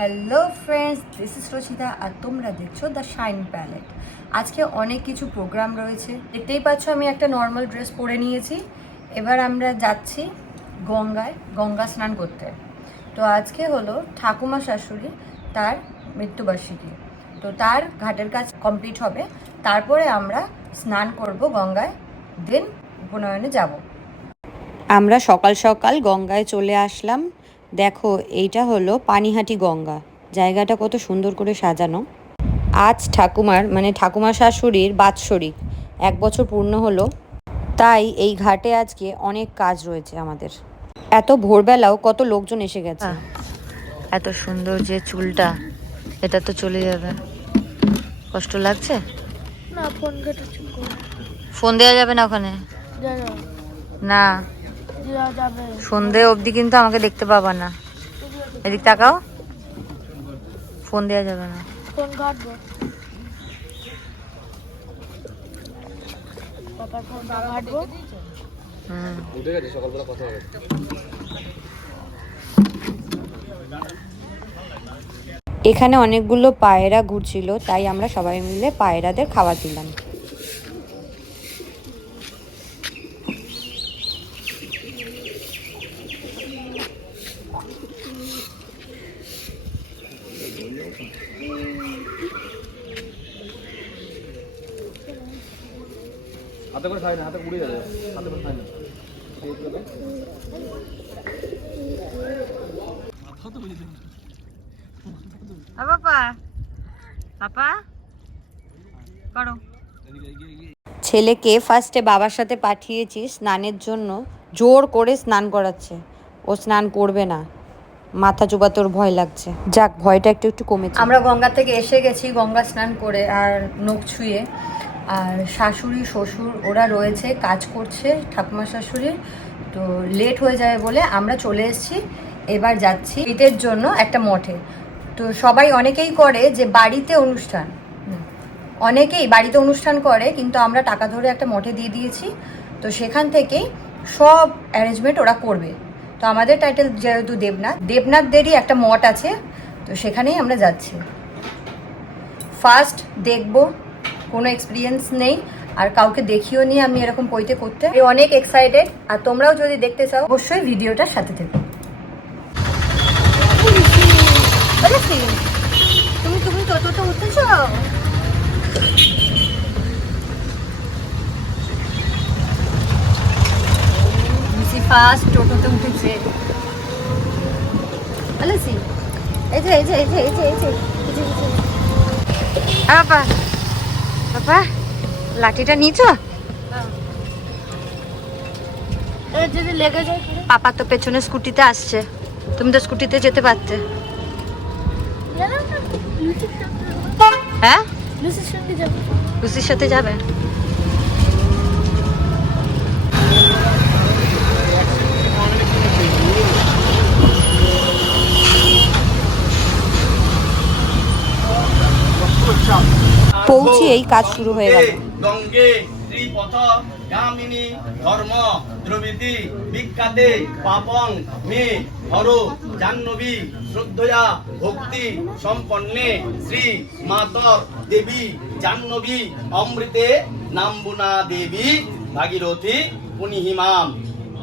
Hello friends, this is রচিতা আর তোমরা দেখছো the shine palette. আজকে অনেক কিছু প্রোগ্রাম রয়েছে, দেখতেই পাচ্ছ আমি একটা নর্মাল ড্রেস পরে নিয়েছি। এবার আমরা যাচ্ছি গঙ্গা স্নান করতে। তো আজকে হলো ঠাকুমা শাশুড়ি তার মৃত্যুবার্ষিকী, তো তার ঘাটের কাজ কমপ্লিট হবে, তারপরে আমরা স্নান করব গঙ্গায়, দেন উপনয়নে যাব। আমরা সকাল সকাল গঙ্গায় চলে আসলাম। দেখো, এইটা হলো পানিহাটি গঙ্গা। জায়গাটা কত সুন্দর করে সাজানো। আজ ঠাকুমা শাশুড়ির বাৎসরিক 1 বছর পূর্ণ হলো, তাই এই ঘাটে আজকে অনেক কাজ রয়েছে আমাদের। এত ভোরবেলাও কত লোকজন এসে গেছে। এত সুন্দর যে চুলটা, এটা তো চলে যাবে। কষ্ট লাগছে না, ফোন দেওয়া যাবে না ওখানে, না সন্ধে অবধি কিন্তু আমাকে দেখতে পাবা না। এদিক তাকাও, ফোন দেওয়া যাবে না। ফোন কাটবো, পাপার ফোন কাটবো। এখানে অনেকগুলো পায়রা ঘুরছিল, তাই আমরা সবাই মিলে পায়রাদের খাবার দিলাম। হাতে করে খাই না, হাতে উড়ে যাবে, হাতে করে খাই না। ছেলেকে ফার্স্টে বাবার সাথে পাঠিয়েছি স্নানের জন্য, জোর করে স্নান করাচ্ছে। ও স্নান করবে না, মাথা চুবাতে ওর ভয় লাগছে। যাক, ভয়টা একটু একটু কমেছে। আমরা গঙ্গা থেকে এসে গেছি, গঙ্গা স্নান করে আর নখ ছুঁয়ে। আর শাশুড়ি শ্বশুর ওরা রয়েছে, কাজ করছে ঠাকুমা শাশুড়ির। তো লেট হয়ে যাবে বলে আমরা চলে এসেছি। এবার যাচ্ছি ঈদের জন্য একটা মঠে। তো সবাই অনেকেই করে যে বাড়িতে অনুষ্ঠান, অনেকেই বাড়িতে অনুষ্ঠান করে, কিন্তু আমরা টাকা ধরে একটা মঠে দিয়ে দিয়েছি। তো সেখান থেকেই সব অ্যারেঞ্জমেন্ট ওরা করবে। তো আমাদের টাইটেল যেহেতু দেবনাথদেরই একটা মঠ আছে, তো সেখানেই আমরা যাচ্ছি। ফার্স্ট দেখবো, কোনো এক্সপিরিয়েন্স নেই আর কাউকে দেখিও নি আমি এরকম পইতে করতে। অনেক এক্সাইটেড, আর তোমরাও যদি দেখতে চাও অবশ্যই ভিডিওটার সাথে থেকো। তুমি টোটোতে উঠতেছ? ফার্স্ট টোটোতে উঠেছে। আলাসি, এই যে এই যে এই যে এই যে এই যে বাবা, বাবা লাঠিটা নিয়েছ? যদি লেগে যায়। পাপা তো পেছনে স্কুটিতে আসছে, তুমি তো স্কুটিতে যেতে পারতে। হ্যাঁ, লুসির সঙ্গে যাবো। লুসির সাথে যাবে? পৌঁছে এই কাজ শুরু হয়ে গেল। গঙ্গে ত্রিপথ গামিনী ধর্ম দ্রবিতি বিখ্যাতে পাপং মে হর জাহ্নবী শ্রদ্ধয়া ভক্তি সম্পন্নে শ্রী মাতর দেবী জাহ্নবী অমৃতে নাম্বুনা দেবী ভাগীরথী পুনিহিমাম।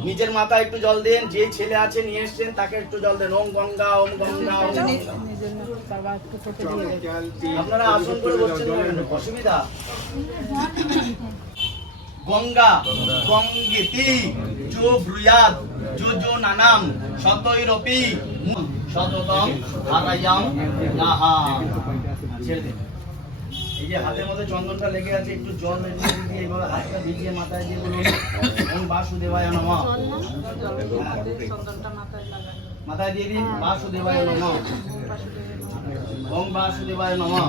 নিজের মাথায় একটু জল দেন, যে ছেলে আছে নিয়ে এসছেন তাকে একটু জল দেন। ওম গঙ্গা ওম গঙ্গা ওম গঙ্গা। আপনারা আসন করে বসছেন, অসুবিধা? গঙ্গা গঙ্গেতি যো ব্রুয়াদ যো নানাম শতৈরপি শততম হারায়াম নাহা। ছেড়ে দিন। এই যে হাতের মধ্যে চন্দনটা লেগে আছে, একটু জল দিয়ে এইভাবে হাতটা ভিজিয়ে মাথায় দিয়ে বলুন ওম বাসুদেবায় নমঃ। মাথায় দিয়ে দিন বাসুদেবায় নমঃ, ওম বাসুদেবায় নমঃ।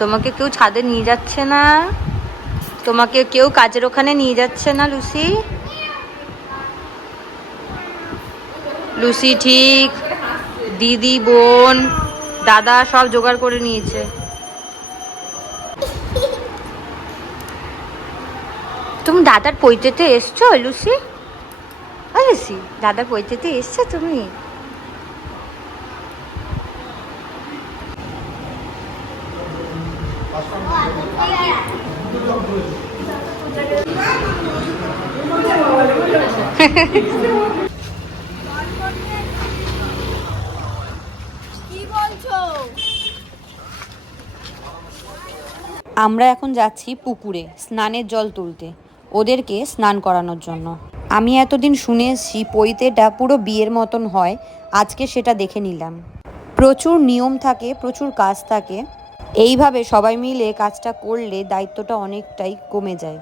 তোমাকে কেউ ছাদে নিয়ে যাচ্ছে না? তোমাকে কেউ কাজের ওখানে নিয়ে যাচ্ছে না লুসি? লুসি ঠিক দিদি, বোন, দাদা সব জোগাড় করে নিয়েছে। তুমি দাদার পৈতেতে এসছো লুসি? লুসি, দাদার পৈতেতে এসছো তুমি? আমরা এখন যাচ্ছি পুকুরে স্নানের জল তুলতে, ওদেরকে স্নান করানোর জন্য। আমি এতদিন শুনে এসেছি পৈতেটা পুরো বিয়ের মতন হয়, আজকে সেটা দেখে নিলাম। প্রচুর নিয়ম থাকে, প্রচুর কাজ থাকে। এইভাবে সবাই মিলে কাজটা করলে দায়িত্বটা অনেকটাই কমে যায়।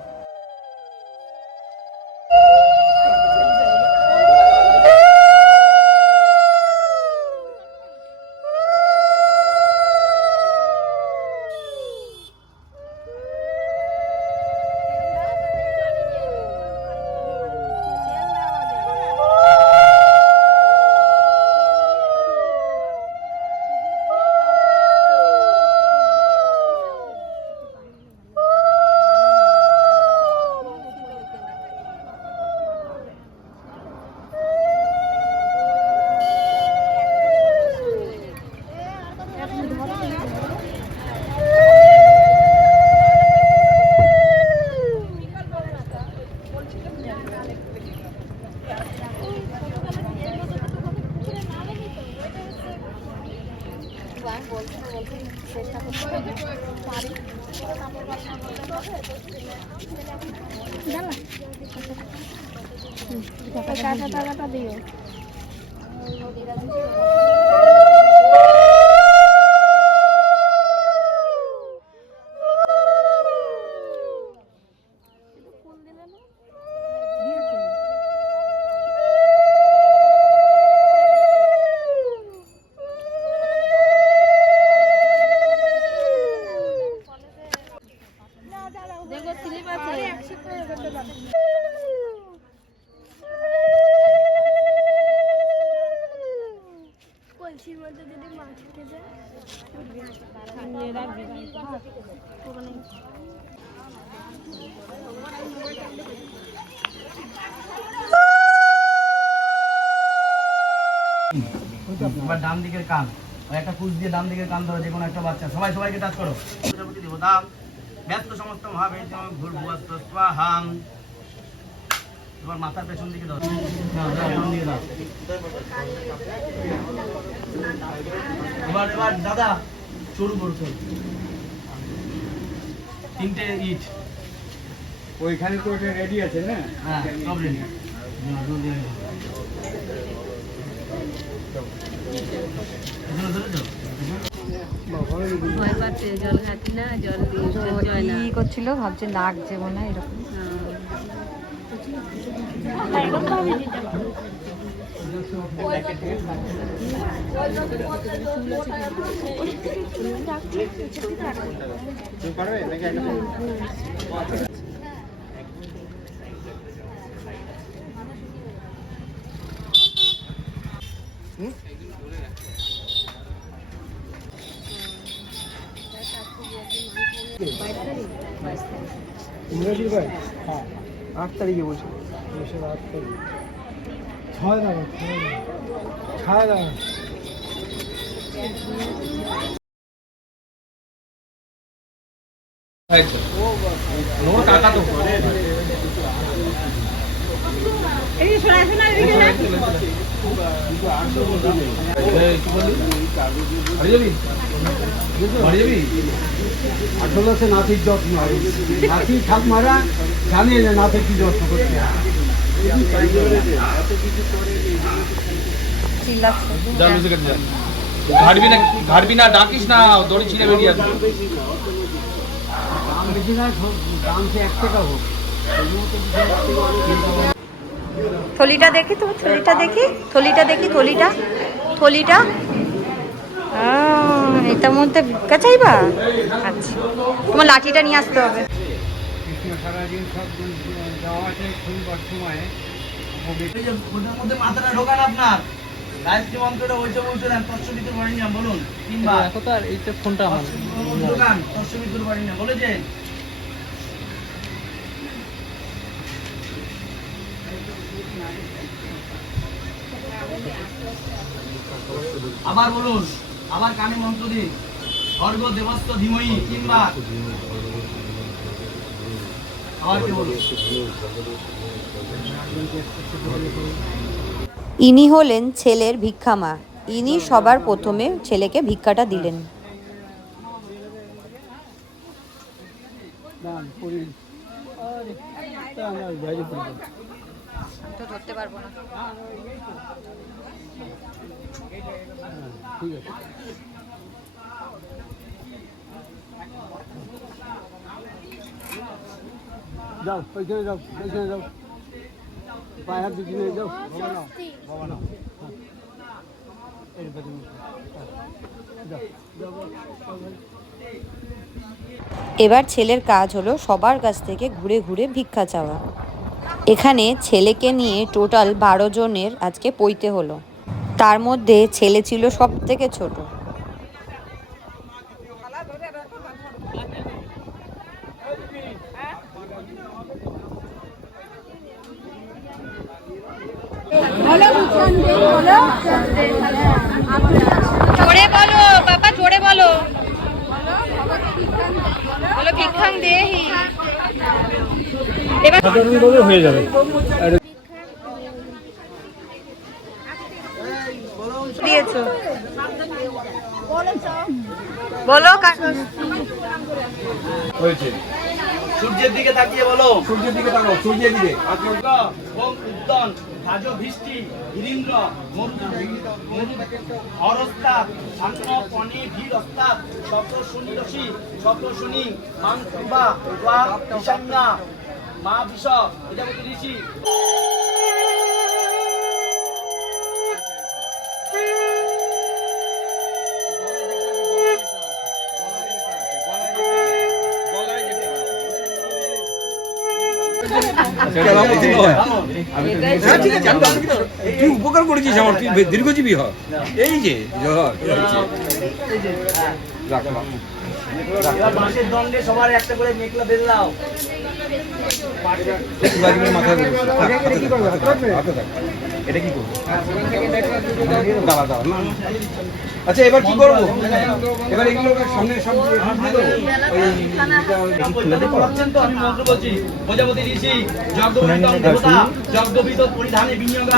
টাকাটা দিও। দেখো স্লিপ আছে। কলসির মধ্যে যদি মাছ উঠে যায় এবার ডান দিকের কান আর একটা কুচ দিয়ে ডান দিকের কান ধরো, যে কোনো একটা বাচ্চা। সবাই সবাইকে টাচ করো। প্রজাপতি দেবতাম ব্যস্ত সমস্ত মহাবেদ ভূর্ভুবস্ত স্বাহাম। এবার মাথার পেছন দিকে দাও, ডান দিকে দাও। এবার এবার দাদা শুরু করছো। 3টে ইট ওইখানে তো ওটা রেডি আছে না? হ্যাঁ সব রেডি। ভয় পাচ্ছে, জল খাচ্ছি না, জল কি করছিল ভাবছে লাগছে মনে হয় এরকম। তুমি পারবে নাকি একটা ইংরেজির ভাই? হ্যাঁ 8 তারিখে বলছি। 8 তারিখ 6 নাগাদ 6 নাগাদ। আসলে সে নাতির যত্ন, নাতি খাপ মারা জানি না নাতির কি যত্ন করতে। ঘাটবি না, ডাকিস না, দড়ি ছিঁড়ে বেরিয়ে আসবে। দাম বেশি না, দাম সে 1 টাকা হোক। থলিটা দেখি তো, থলিটা দেখি, থলিটা দেখি, থলিটা, থলিটা। এটার মধ্যে ভিক্ষা চাইবা? আচ্ছা, তোমার লাঠিটা নিয়ে আসতে হবে। সারাদিন সব যাওয়া আছে খুলবার সময় ওটার মধ্যে মাথাটা ঢোকান আপনার। গায়ত্রী মন্ত্রটা ওইটা বলতে দেন। তৎসবিতুর বাড়ি না বলুন 3 বার। কত আর এইটা ফোনটা আমার ঢোকান তৎসবিতুর বাড়ি না বলেছেন। আবার বলুন, আবার কানে মন্ত্র দিন। অর্ঘ্য দেবস্ত ধীমহি 3 বার। ইনি হলেন ছেলের ভিক্ষামা। ইনি সবার প্রথমে ছেলেকে ভিক্ষাটা দিলেন। তো ধরতে পারবো না। ঠিক আছে। যাও ওইখানে যাও, ওইখানে যাও, পায়ে হাত দিকে নিয়ে যাও। বাবা নাও, বাবা নাও। এবার ছেলের কাজ হলো সবার কাছ থেকে ঘুরে ঘুরে ভিক্ষা চাওয়া। এখানে ছেলেকে নিয়ে টোটাল 12 জনের আজকে পইতে হলো। তার মধ্যে ছেলে ছিল সব থেকে ছোট। জোরে বলো বাবা, জোরে বলো। বলো ভিক্ষাং দেহি। এবার সাধারণভাবে হয়ে যাবে। দিয়েছো বলো হয়েছে। সূর্যের দিকে তাকিয়ে বলো। সূর্যের দিকে তাকাও, সূর্যের দিকে। ওম উদ্দন রাজ বৃষ্টি গিরীন্দ্র হরস্তাৎ শান্ত পণে ভীরস্তাৎ শব্দ শনি রশি শব্দ শনি মান কৃপা ওয়া ঈশান্যা মা বিষ প্রজাপতি ঋষি। তুই উপকার করেছিস আমার, তুই দীর্ঘজীবী হ। এই যে এবার বাঁশের দণ্ডে সবার একটা করে মেঘলা বেঁধে দাও। এটা কি করবো? দাঁড়া দাঁড়া না। আচ্ছা এবার কি করবো? এবার এগুলো সামনে সব পড়াচ্ছেন তো, আমি মন্ত্র বলছি। প্রজাপতি ঋষি যজ্ঞবিতং দেবতা যজ্ঞবিত পরিধানে বিনিয়োগ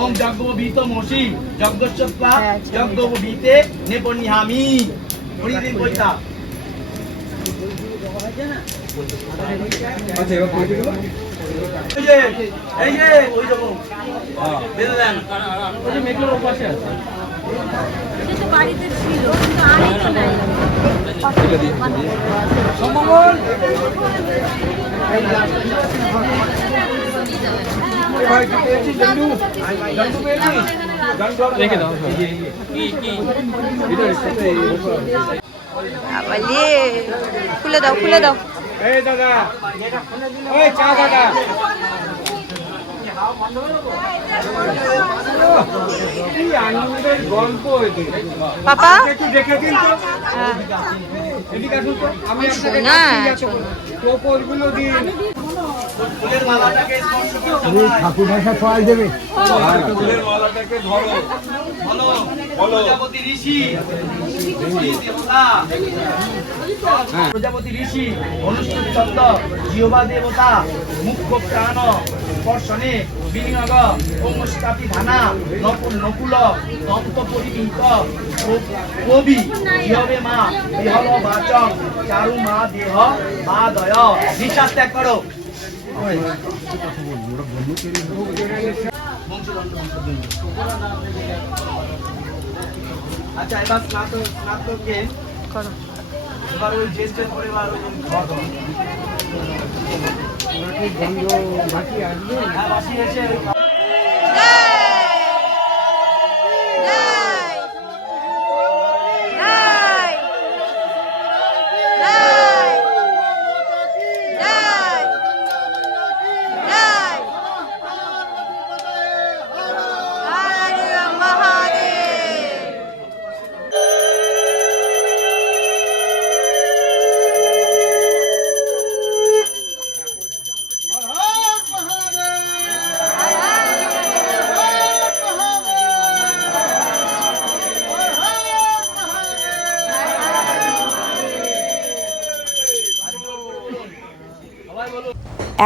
ওম যজ্ঞবিত মসি যজ্ঞস্বা যজ্ঞবিতে নেপনিহামি। পরিদিন বইতা। আচ্ছা এবার করে দিল। এই যে ওই রকম বেঁধে দেন। ওই যে মেঘলার ওপাশে আছে। বাড়িতে ছিল কিন্তু আমি তো নাই। রেখে দাও। খুলে দাও, খুলে দাও। এই দাদা, ওই চা দাদা। কি আনন্দের গল্প এটি। পাপা একটু দেখে দিন তো। এদিকে আসুন তো, আমি আপনাকে টোপরগুলো দিন। ফুলের মালাটাকে স্পর্শ করতে হয়। ঠাকুর ভাষা সবাই দেবে। ফুলের মালাটাকে ধরো। বলো প্রজাপতি ঋষি দেবতা প্রজাপতি ঋষি অনুষ্ঠিত শব্দ জিহ্বা দেবতা মুখ্য প্রাণ স্পর্শনে বিনিয়োগ ওমস্কাপি ধানা নকুল নকুল দন্ত পরিবিঙ্ক কবি জিহবে মা বিহল বাচক চারু মা দেহ মা দয়। নিঃশ্বাস ত্যাগ করো। আচ্ছা এবার স্নাতককে করো। এবার ওই জ্যেষ্ঠের পরিবার হ্যাঁ বাসি এসে হর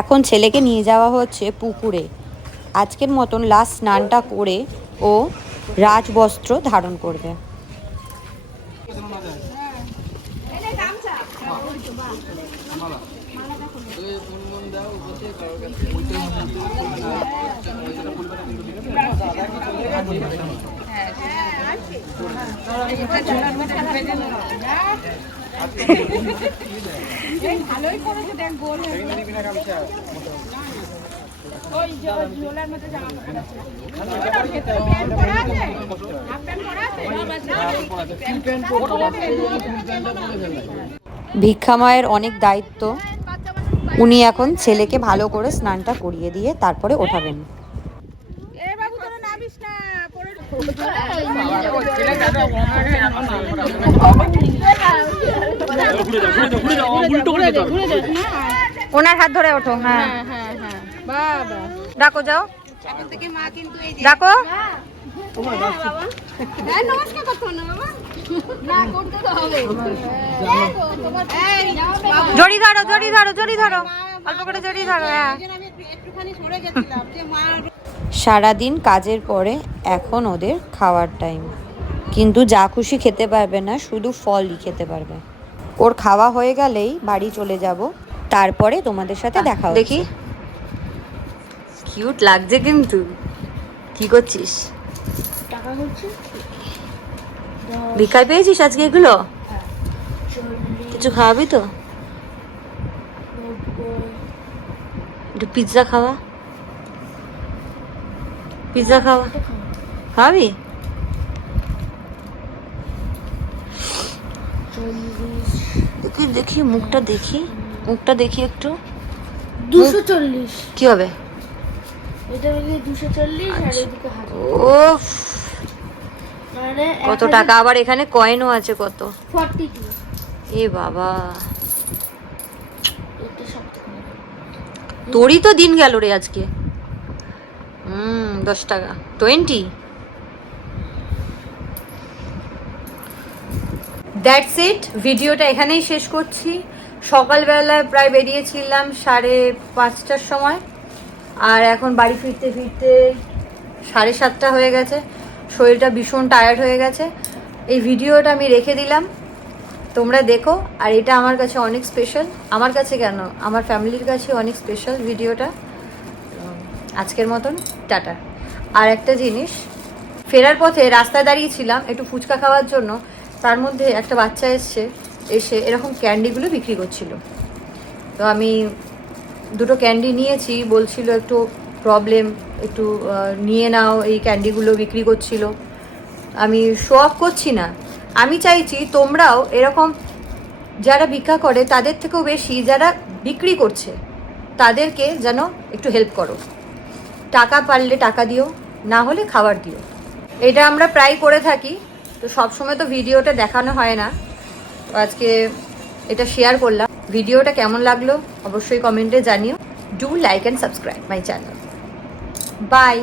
এখন ছেলেকে নিয়ে যাওয়া হচ্ছে পুকুরে। আজকের মতন লাস্ট স্নানটা করে ও রাজবস্ত্র ধারণ করবে। ভিক্ষা মায়ের অনেক দায়িত্ব, উনি এখন ছেলেকে ভালো করে স্নানটা করিয়ে দিয়ে তারপরে ওঠাবেন। ওনার হাত ধরে ওঠো। হ্যাঁ ডাকো, যাও ডাকো। জড়ি ধরো, জড়ি ধরো, জড়ি ধরো, অল্প করে জড়ি ধরো। হ্যাঁ, সারাদিন কাজের পরে এখন ওদের খাওয়ার টাইম, কিন্তু যা খুশি খেতে পারবে না, শুধু ফলই খেতে পারবে। ওর খাওয়া হয়ে গেলেই বাড়ি চলে যাব, তারপরে তোমাদের সাথে দেখা হচ্ছে। দেখি কিউট লাগছে কিন্তু। কি করছিস? টাকা হচ্ছে ভিক্ষায় পেয়েছিস আজকে এগুলো? কিছু খাওয়াবি তো? একটু পিৎজা খাওয়া, পিৎজা খাওয়া, খাওয়াবি? দেখি দেখি মুখটা দেখি, মুখটা দেখি একটু। 240 কি হবে? এটা হলে 240 আর এদিকে 1000 ওফ, মানে কত টাকা! আবার এখানে কয়েনও আছে কত। 42 এ বাবা, এটা সব তোরই তো দিন গেল রে আজকে। 10 টাকা 20। দ্যাটস ইট, ভিডিওটা এখানেই শেষ করছি। সকালবেলা প্রায় বেরিয়েছিলাম 5:30টার সময়, আর এখন বাড়ি ফিরতে ফিরতে 7:30 হয়ে গেছে। শরীরটা ভীষণ টায়ার্ড হয়ে গেছে। এই ভিডিওটা আমি রেখে দিলাম, তোমরা দেখো। আর এটা আমার কাছে অনেক স্পেশাল, আমার কাছে কেন, আমার ফ্যামিলির কাছে অনেক স্পেশাল ভিডিওটা। আজকের মতন টাটা। আর একটা জিনিস, ফেরার পথে রাস্তায় দাঁড়িয়েছিলাম একটু ফুচকা খাওয়ার জন্য, তার মধ্যে একটা বাচ্চা এসে এরকম ক্যান্ডিগুলো বিক্রি করছিল। তো আমি 2টো ক্যান্ডি নিয়েছি, বলছিল একটু প্রবলেম, একটু নিয়ে নাও, এই ক্যান্ডিগুলো বিক্রি করছিল। আমি শো অফ করছি না, আমি চাইছি তোমরাও এরকম যারা ভিক্ষা করে তাদের থেকেও বেশি যারা বিক্রি করছে তাদেরকে যেন একটু হেল্প করো। টাকা পারলে টাকা দিও, না হলে খাবার দিও। এটা আমরা প্রায় করে থাকি, তো সবসময় তো ভিডিওটা দেখানো হয় না, তো আজকে এটা শেয়ার করলাম। ভিডিওটা কেমন লাগলো অবশ্যই কমেন্টে জানিও। Do like and subscribe my channel. By.